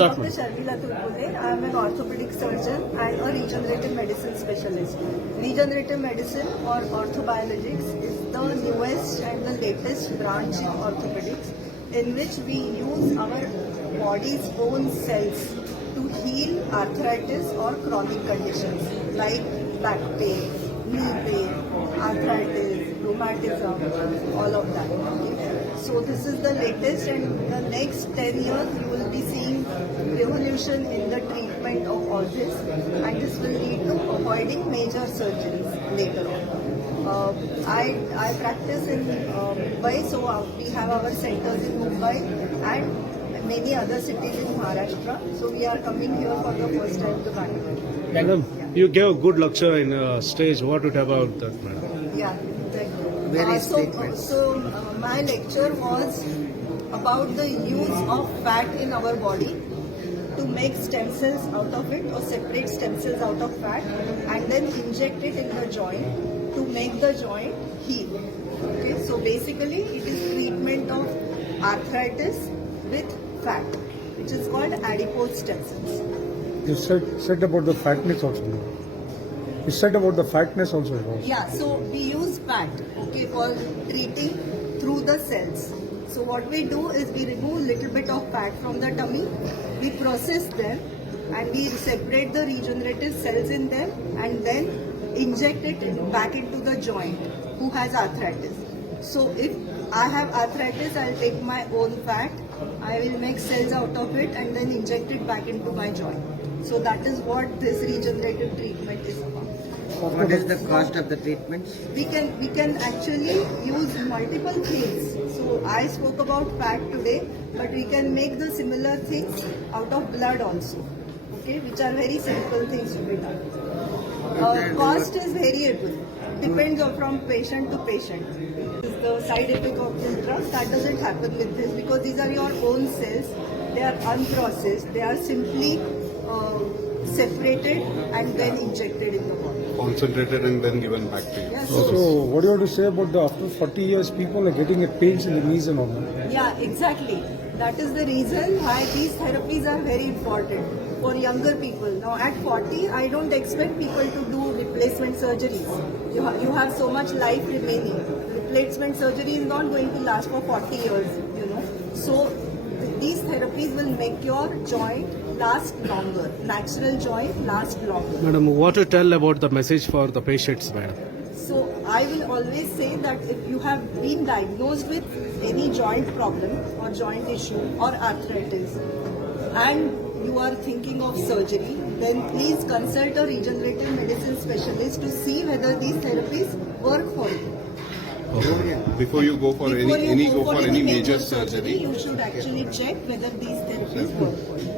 Start, Dr. Sharmila Tulpune. I am an orthopedic surgeon and a regenerative medicine specialist. Regenerative medicine or orthobiologics is the newest and the latest branch in orthopedics in which we use our body's own cells to heal arthritis or chronic conditions like back pain, knee pain, arthritis, rheumatism, all of that. Okay? So this is the latest, and in the next 10 years you will be seeing revolution in the treatment of all this, and this will lead to avoiding major surgeries later on. I practice in Mumbai, so we have our centers in Mumbai and many other cities in Maharashtra. So we are coming here for the first time to Bangalore. Madam, you gave a good lecture in stage. What would about that, madam? Yeah, thank you. Various So statements. my lecture was about the use of fat in our body to make stem cells out of it or separate stem cells out of fat and then inject it in the joint to make the joint heal. Okay, so basically it is treatment of arthritis with fat, which is called adipose stem cells. You said about the fatness also. You said about the fatness also. Yeah, so we use fat, okay, for treating through the cells. So what we do is we remove little bit of fat from the tummy, we process them and we separate the regenerative cells in them and then inject it back into the joint who has arthritis. So if I have arthritis, I'll take my own fat, I will make cells out of it and then inject it back into my joint. So that is what this regenerative treatment is about. What is the cost of the treatments? We can actually use multiple things. So I spoke about fat today, but we can make the similar things out of blood also, okay, which are very simple things to be done. Cost is variable, depends on from patient to patient. The side effect of this drug, that doesn't happen with this because these are your own cells, they are unprocessed, they are simply separated and then injected in the body. Concentrated and then given back to you. Yeah, So what do you have to say about the after 40 years people are getting pains in the knees and all that? Yeah, exactly. That is the reason why these therapies are very important for younger people. Now at 40, I don't expect people to do replacement surgeries. You have so much life remaining. Replacement surgery is not going to last for 40 years, you know. So these therapies will make your joint last longer. Natural joint last longer. Madam, what to tell about the message for the patients, madam? So I will always say that if you have been diagnosed with any joint problem or joint issue or arthritis and you are thinking of surgery, then please consult a regenerative medicine specialist to see whether these therapies work for you. Before you go for Before you go for any major surgery. you should actually check whether these therapies work for you.